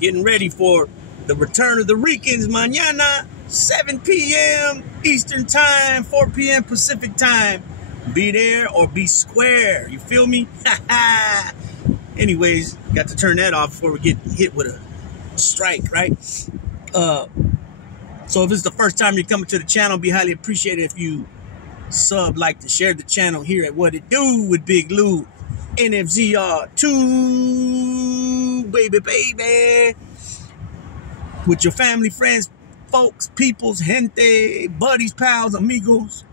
Getting ready for the return of the Ricans mañana, 7 p.m. Eastern Time, 4 p.m. Pacific Time. Be there or be square. You feel me? Anyways, got to turn that off before we get hit with a strike, right? So if it's the first time you're coming to the channel, be highly appreciated if you sub, like, to share the channel here at What It Do with Big Lou. NFZR2, baby. With your family, friends, folks, peoples, gente, buddies, pals, amigos,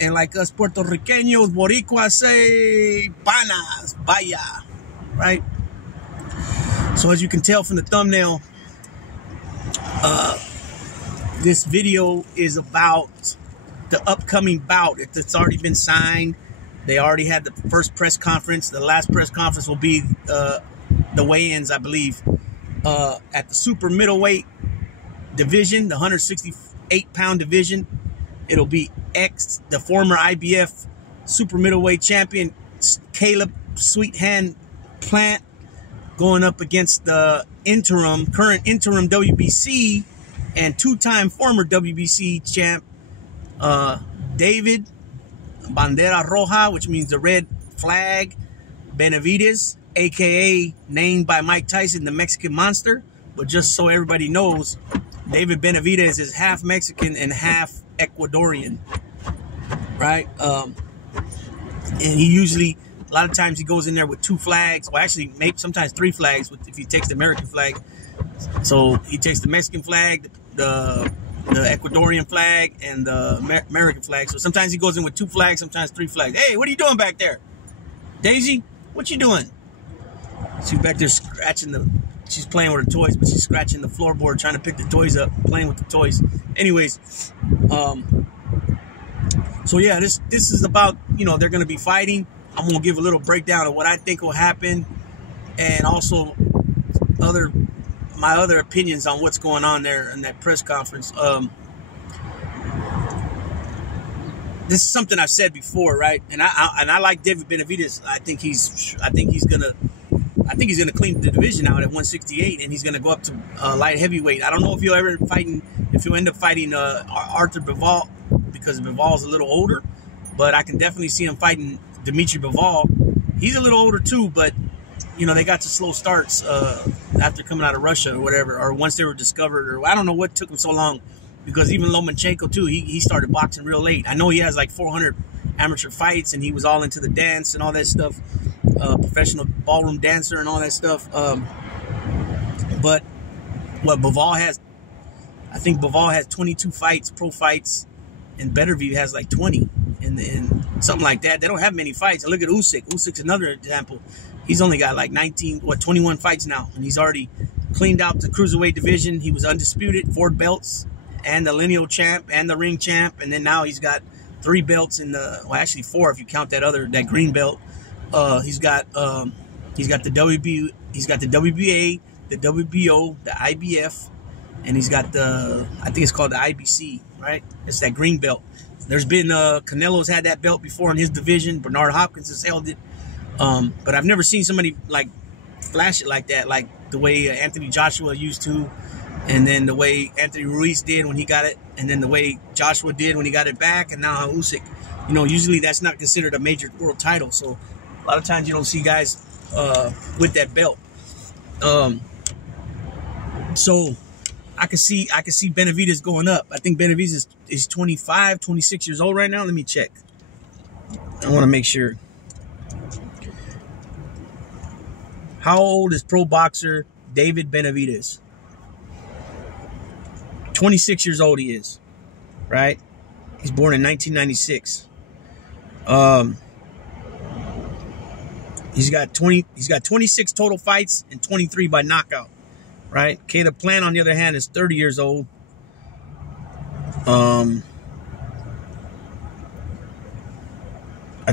and like us Puerto Ricanos, Boricuas say, panas, vaya, right? So as you can tell from the thumbnail, this video is about the upcoming bout. It's already been signed. They already had the first press conference. The last press conference will be the weigh-ins, I believe, at the super middleweight division, the 168-pound division. It'll be the former IBF super middleweight champion, Caleb Sweet Hand Plant, going up against the current interim WBC and two-time former WBC champ, David Bandera Roja, which means the red flag, Benavidez, a.k.a. named by Mike Tyson, the Mexican Monster. But just so everybody knows, David Benavidez is half Mexican and half Ecuadorian, right? And he usually, a lot of times he goes in there with two flags, or actually maybe sometimes three flags if he takes the American flag. So he takes the Mexican flag, the Ecuadorian flag, and the American flag. So sometimes he goes in with two flags, sometimes three flags. Hey, what are you doing back there? Daisy, what you doing? She's back there scratching she's playing with her toys, but she's scratching the floorboard, trying to pick the toys up, playing with the toys. Anyways, so yeah, this is about, they're going to be fighting. I'm going to give a little breakdown of what I think will happen, and also my other opinions on what's going on there in that press conference. This is something I've said before, right? And I like David Benavidez. I think he's gonna clean the division out at 168, and he's gonna go up to light heavyweight. I don't know if he'll end up fighting Arthur Bivol, because Bivol's a little older, but I can definitely see him fighting Dimitri Bivol. He's a little older too, but they got to slow starts after coming out of Russia or whatever, or once they were discovered, or I don't know what took him so long, because even Lomachenko too, he started boxing real late. I know he has like 400 amateur fights, and he was all into the dance and all that stuff, professional ballroom dancer and all that stuff. But what Bivol has, I think Bivol has 22 fights, pro fights, and Benavidez has like 20, and something like that. They don't have many fights. Look at Usyk. Usyk's another example. He's only got like 21 fights now, and he's already cleaned out the cruiserweight division. He was undisputed, 4 belts, and the lineal champ and the ring champ, and then now he's got 3 belts in actually 4 if you count that green belt. He's got the WBA, the WBO, the IBF, and he's got I think it's called the IBC, right? It's that green belt. There's been Canelo's had that belt before in his division. Bernard Hopkins has held it. But I've never seen somebody like flash it like that, like the way Anthony Joshua used to, and then the way Anthony Ruiz did when he got it, and then the way Joshua did when he got it back, and now Usyk. Usually that's not considered a major world title, so a lot of times you don't see guys with that belt. So I can see Benavidez going up. I think Benavidez is 25, 26 years old right now. Let me check. I want to make sure. How old is pro boxer David Benavidez? 26 years old he is, right? He's born in 1996. He's got 26 total fights and 23 by knockout, right? Caleb Plant, on the other hand, is 30 years old. I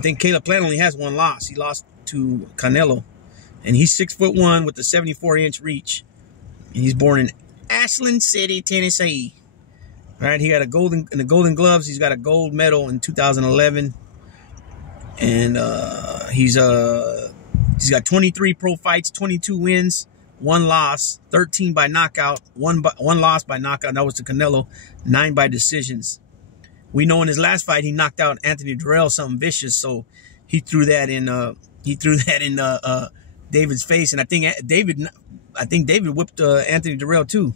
think Caleb Plant only has 1 loss. He lost to Canelo. And he's 6'1" with a 74-inch reach. And he's born in Ashland City, Tennessee. Right, he got a golden in the Golden Gloves. He's got a gold medal in 2011, and he's got 23 pro fights, 22 wins, 1 loss, 13 by knockout, one loss by knockout. That was to Canelo, 9 by decisions. We know in his last fight he knocked out Anthony Durrell, something vicious, so he threw that in. David's face, and I think David whipped Anthony Durrell too.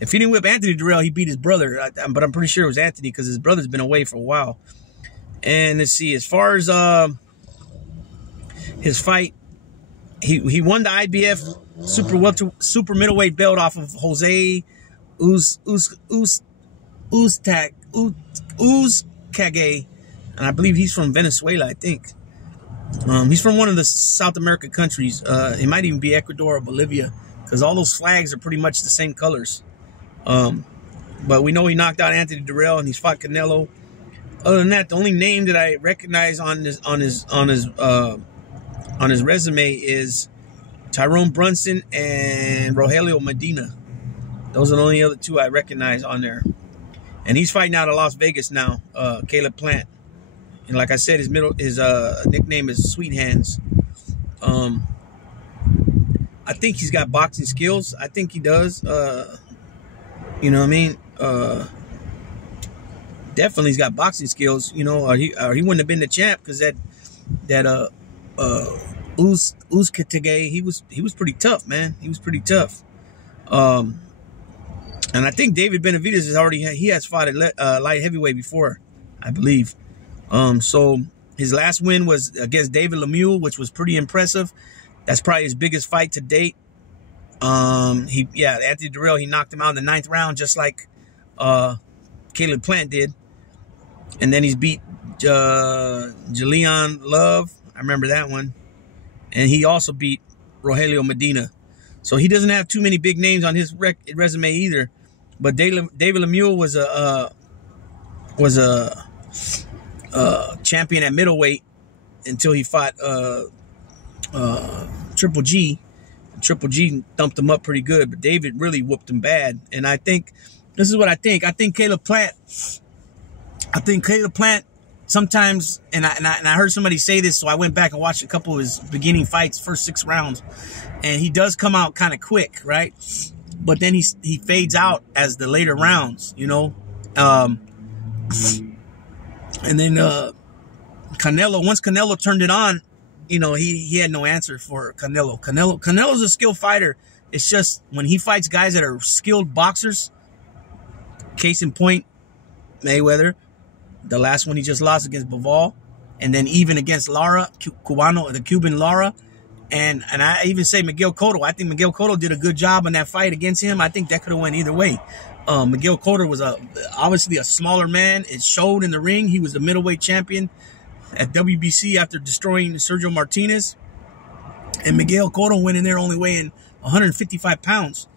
If he didn't whip Anthony Durrell, he beat his brother, but I'm pretty sure it was Anthony because his brother's been away for a while. And let's see, as far as his fight, he won the IBF super middleweight belt off of Jose Uzcategui, and I believe he's from Venezuela, I think. He's from one of the South American countries. It might even be Ecuador or Bolivia, because all those flags are pretty much the same colors. But we know he knocked out Anthony Durrell, and he's fought Canelo. Other than that, the only name that I recognize on his resume is Tyrone Brunson and Rogelio Medina. Those are the only other 2 I recognize on there. And he's fighting out of Las Vegas now, Caleb Plant. And like I said, his nickname is Sweet Hands. I think he's got boxing skills. I think he does. You know what I mean? Definitely he's got boxing skills. You know, or he wouldn't have been the champ, because that Uzcategui, he was pretty tough, man. He was pretty tough. And I think David Benavidez has fought at light heavyweight before, I believe. So his last win was against David Lemieux, which was pretty impressive. That's probably his biggest fight to date. Anthony Durrell, he knocked him out in the 9th round, just like Caleb Plant did. And then he's beat Julian Love. I remember that one. And he also beat Rogelio Medina. So he doesn't have too many big names on his resume either. But David Lemieux was a champion at middleweight until he fought Triple G. Triple G thumped him up pretty good, but David really whooped him bad. And I think, this is what I think. I think Caleb Plant sometimes, and I heard somebody say this, so I went back and watched a couple of his beginning fights, first 6 rounds, and he does come out kind of quick, right? But then he fades out as the later rounds, you know. And then Canelo, once Canelo turned it on, you know, he had no answer for Canelo. Canelo's a skilled fighter. It's just when he fights guys that are skilled boxers, case in point, Mayweather, the last one he just lost against Bivol, and then even against Lara, the Cuban Lara, and I even say Miguel Cotto. I think Miguel Cotto did a good job in that fight against him. I think that could have went either way. Miguel Cotto was obviously a smaller man. It showed in the ring. He was the middleweight champion at WBC after destroying Sergio Martinez. And Miguel Cotto went in there only weighing 155 pounds,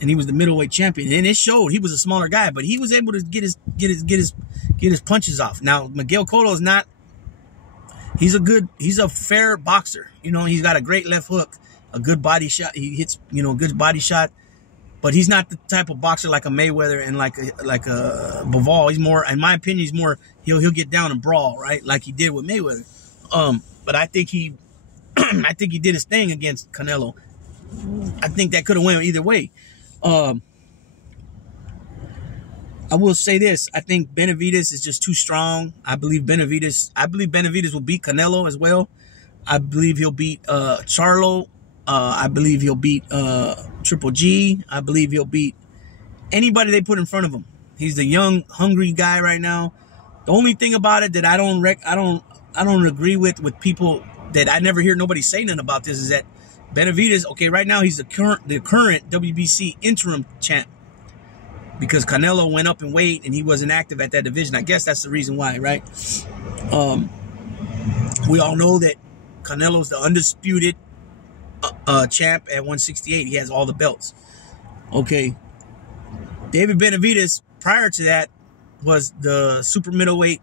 and he was the middleweight champion. And it showed. He was a smaller guy, but he was able to get his punches off. Now Miguel Cotto is not. He's a fair boxer. You know, he's got a great left hook, a good body shot. He hits, you know, good body shot. But he's not the type of boxer like a Mayweather and like a Bivol. He's more, in my opinion, he'll get down and brawl, right, like he did with Mayweather. But I think he did his thing against Canelo. I think that could have went either way. I will say this: I think Benavidez is just too strong. I believe Benavidez will beat Canelo as well. I believe he'll beat Charlo. I believe he'll beat Triple G. I believe he'll beat anybody they put in front of him. He's the young, hungry guy right now. The only thing about it that I don't agree with people that I never hear nobody say nothing about this is that Benavidez, okay, right now he's the current WBC interim champ because Canelo went up in weight and he wasn't active at that division. I guess that's the reason why, right? We all know that Canelo's the undisputed champ at 168. He has all the belts. Okay. David Benavidez, prior to that, was the super middleweight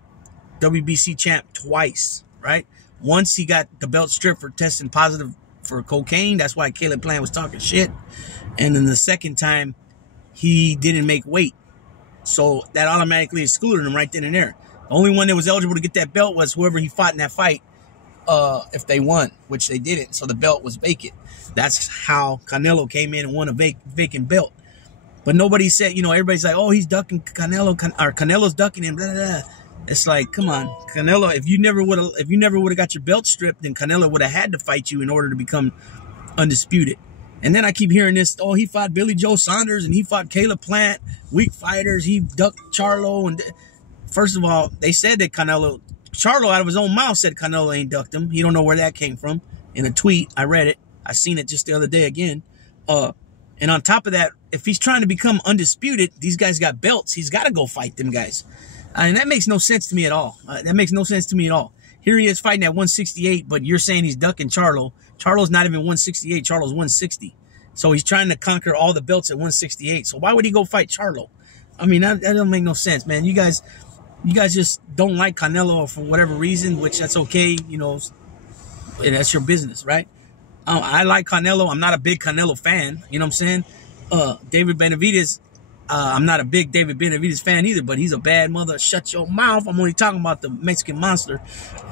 WBC champ twice, right? Once he got the belt stripped for testing positive for cocaine. That's why Caleb Plant was talking shit. And then the second time, he didn't make weight. So that automatically excluded him right then and there. The only one that was eligible to get that belt was whoever he fought in that fight, if they won, which they didn't. So the belt was vacant. That's how Canelo came in and won a vacant belt. But nobody said, you know, everybody's like, oh, he's ducking Canelo, or Canelo's ducking him, blah, blah, blah. It's like, come on, Canelo, if you never would have got your belt stripped, then Canelo would have had to fight you in order to become undisputed. And then I keep hearing this, oh, he fought Billy Joe Saunders and he fought Caleb Plant, weak fighters. He ducked Charlo. And first of all, they said that Charlo out of his own mouth said Canelo ain't ducked him. He don't know where that came from. In a tweet, I read it. I seen it just the other day again. And on top of that, if he's trying to become undisputed, these guys got belts. He's got to go fight them guys. And that makes no sense to me at all. That makes no sense to me at all. Here he is fighting at 168, but you're saying he's ducking Charlo. Charlo's not even 168. Charlo's 160. So he's trying to conquer all the belts at 168. So why would he go fight Charlo? I mean, that doesn't make no sense, man. You guys just don't like Canelo for whatever reason, which that's okay. You know, that's your business, right? I like Canelo. I'm not a big Canelo fan. You know what I'm saying? David Benavidez, I'm not a big David Benavidez fan either, but he's a bad mother. Shut your mouth. I'm only talking about the Mexican monster.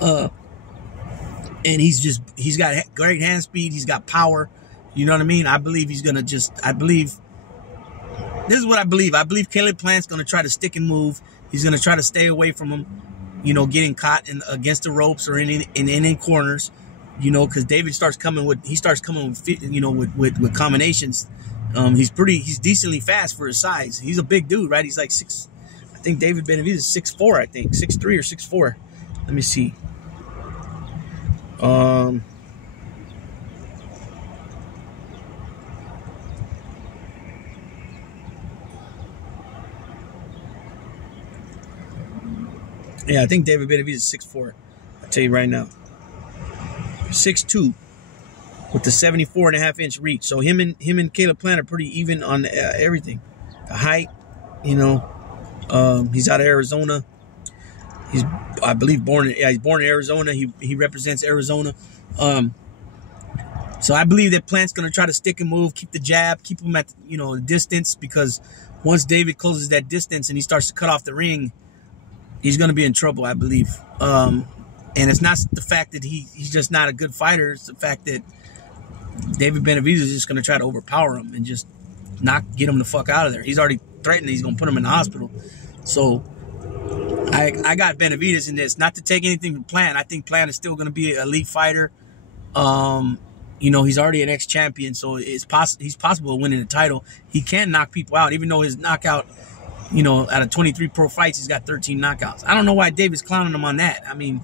And he's got great hand speed. He's got power. You know what I mean? I believe he's going to this is what I believe. I believe Caleb Plant's going to try to stick and move. He's going to try to stay away from him, you know, getting caught against the ropes or in any corners, you know, because David starts coming with, you know, with combinations. He's decently fast for his size. He's a big dude, right? He's like I think David Benavidez is 6'4", I think. 6'3" or 6'4". Let me see. Yeah, I think David Benavidez is 6'4". I'll tell you right now. 6'2". With the 74.5-inch reach. So him and Caleb Plant are pretty even on everything. The height, you know. He's out of Arizona. He's, I believe, he's born in Arizona. He represents Arizona. So I believe that Plant's going to try to stick and move, keep the jab, keep him at, you know, the distance, because once David closes that distance and he starts to cut off the ring, he's going to be in trouble, I believe. And it's not the fact that he's just not a good fighter. It's the fact that David Benavidez is just going to try to overpower him and just get him the fuck out of there. He's already threatened he's going to put him in the hospital. So I got Benavidez in this. Not to take anything from Plant. I think Plant is still going to be an elite fighter. You know, he's already an ex-champion, so he's possible of winning the title. He can knock people out, even though his knockout, you know, out of 23 pro fights, he's got 13 knockouts. I don't know why David's clowning him on that. I mean,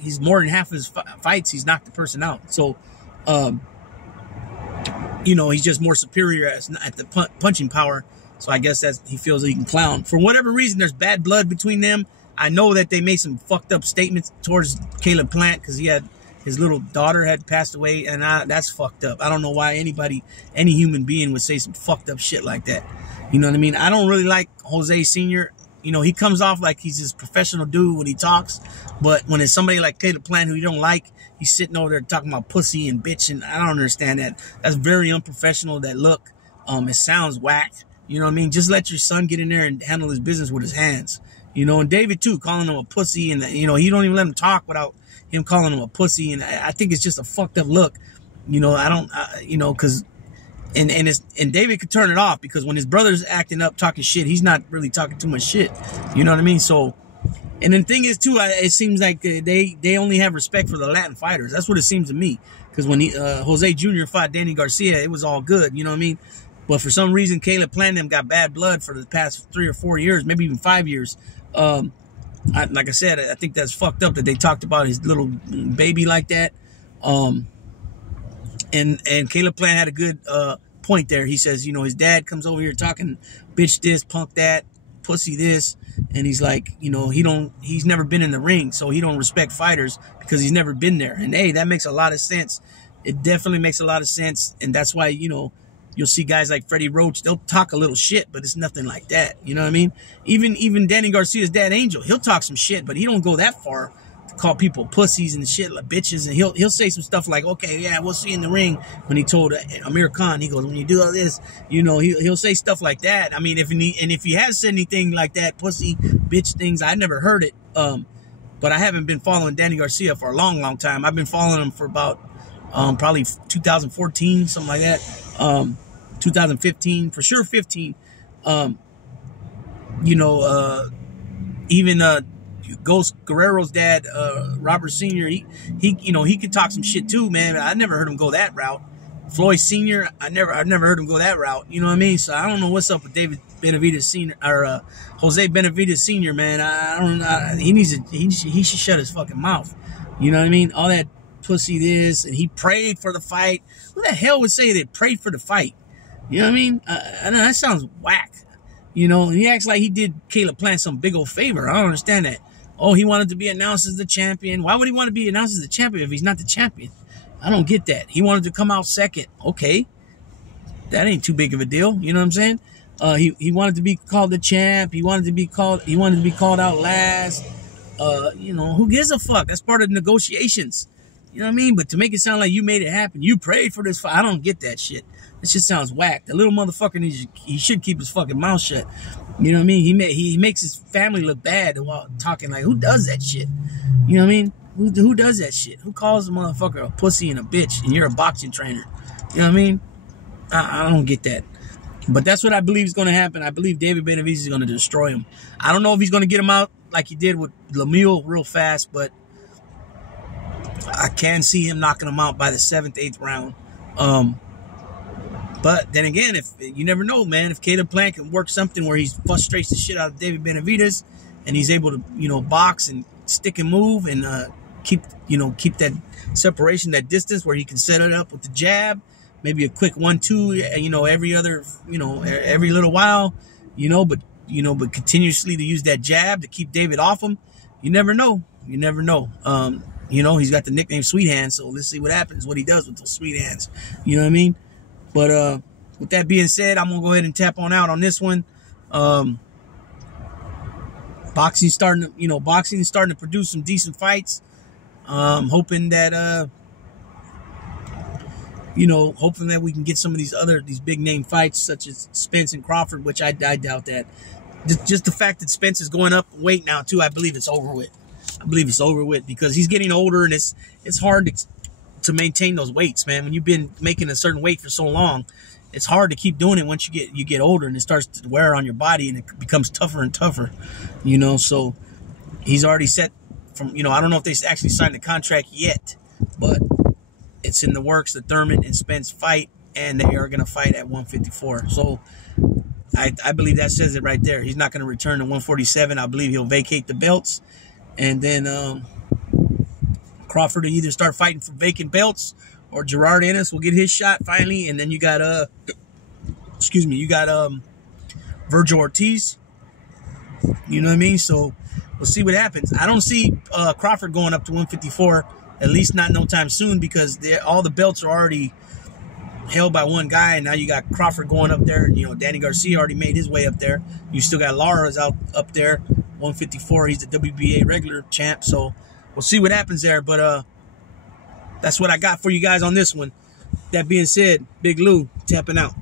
he's more than half of his fights, he's knocked the person out. So, you know, he's just more superior at the punching power. So I guess he feels he can clown. For whatever reason, there's bad blood between them. I know that they made some fucked up statements towards Caleb Plant because his little daughter had passed away, and that's fucked up. I don't know why any human being would say some fucked up shit like that. You know what I mean? I don't really like Jose Sr. You know, he comes off like he's this professional dude when he talks, but when it's somebody like Caleb Plant who you don't like, he's sitting over there talking about pussy and bitch, and I don't understand that. That's very unprofessional, that look. It sounds whack. You know what I mean? Just let your son get in there and handle his business with his hands. You know, and David, too, calling him a pussy, and, you know, he don't even let him talk without him calling him a pussy, and I think it's just a fucked up look. You know, you know, because, and David could turn it off, because when his brother's acting up, talking shit, he's not really talking too much shit. You know what I mean? So, and the thing is, too, it seems like they only have respect for the Latin fighters. That's what it seems to me. Because when Jose Jr. fought Danny Garcia, it was all good. You know what I mean? But for some reason, Caleb Plant them got bad blood for the past 3 or 4 years, maybe even 5 years. Like I said, I think that's fucked up that they talked about his little baby like that. And Caleb Plant had a good point there. He says, you know, his dad comes over here talking bitch this, punk that, pussy this. And he's like, you know, he's never been in the ring, so he don't respect fighters because he's never been there. And hey, that makes a lot of sense. It definitely makes a lot of sense. And that's why, you know, you'll see guys like Freddie Roach, they'll talk a little shit, but it's nothing like that. You know what I mean? Even Danny Garcia's dad, Angel, he'll talk some shit, but he don't go that far call people pussies and shit, like bitches, and he'll say some stuff like, okay, yeah, we'll see you in the ring. When he told Amir Khan, he goes, when you do all this, you know, he'll say stuff like that. I mean, if he has said anything like that, pussy, bitch things, I never heard it. But I haven't been following Danny Garcia for a long time. I've been following him for about probably 2014, something like that. 2015, for sure 15. You know, even Ghost Guerrero's dad, Robert Sr., he you know, he could talk some shit too, man. I never heard him go that route. Floyd Sr., I never heard him go that route. You know what I mean? So I don't know what's up with David Benavidez Sr. or Jose Benavidez Sr., man. He should shut his fucking mouth. You know what I mean? All that pussy this, and he prayed for the fight. Who the hell would say they prayed for the fight? You know what I mean? I know that sounds whack. You know, and he acts like he did Caleb Plant some big old favor. I don't understand that. Oh, he wanted to be announced as the champion. Why would he want to be announced as the champion if he's not the champion? I don't get that. He wanted to come out second. Okay. That ain't too big of a deal. You know what I'm saying? He wanted to be called the champ. He wanted to be called out last. You know, who gives a fuck? That's part of the negotiations. You know what I mean? But to make it sound like you made it happen, you prayed for this fight, I don't get that shit. This shit sounds whack. The little motherfucker he should keep his fucking mouth shut. You know what I mean? He makes his family look bad while talking. Like, who does that shit? You know what I mean? Who does that shit? Who calls a motherfucker a pussy and a bitch and you're a boxing trainer? You know what I mean? I don't get that. But that's what I believe is going to happen. I believe David Benavidez is going to destroy him. I don't know if he's going to get him out like he did with Lemieux real fast, but I can see him knocking him out by the 7th, 8th round. But then again, if you never know, man, if Caleb Plant can work something where he frustrates the shit out of David Benavidez and he's able to, you know, box and stick and move and keep that separation, that distance where he can set it up with the jab, maybe a quick 1-2, you know, every little while, but continuously to use that jab to keep David off him. You never know. You never know. You know, he's got the nickname Sweet Hands, so let's see what happens, what he does with those sweet hands. You know what I mean? But with that being said, I'm gonna go ahead and tap on out on this one. Boxing's starting to produce some decent fights. Hoping that we can get some of these big name fights such as Spence and Crawford, which I doubt that. Just the fact that Spence is going up in weight now too, I believe it's over with. I believe it's over with because he's getting older and it's hard to maintain those weights, man. When you've been making a certain weight for so long, it's hard to keep doing it once you get older and it starts to wear on your body and it becomes tougher and tougher, you know. So he's already set from, I don't know if they actually signed the contract yet, but it's in the works. The Thurman and Spence fight, and they are going to fight at 154. So I believe that says it right there. He's not going to return to 147. I believe he'll vacate the belts, and then Crawford will either start fighting for vacant belts or Gerard Ennis will get his shot finally, and then you got Virgil Ortiz. You know what I mean? So we'll see what happens. I don't see Crawford going up to 154, at least not no time soon, because all the belts are already held by one guy, and now you got Crawford going up there. And, Danny Garcia already made his way up there. You still got Lara's up there, 154. He's the WBA regular champ, so we'll see what happens there. But that's what I got for you guys on this one. That being said, Big Lou tapping out.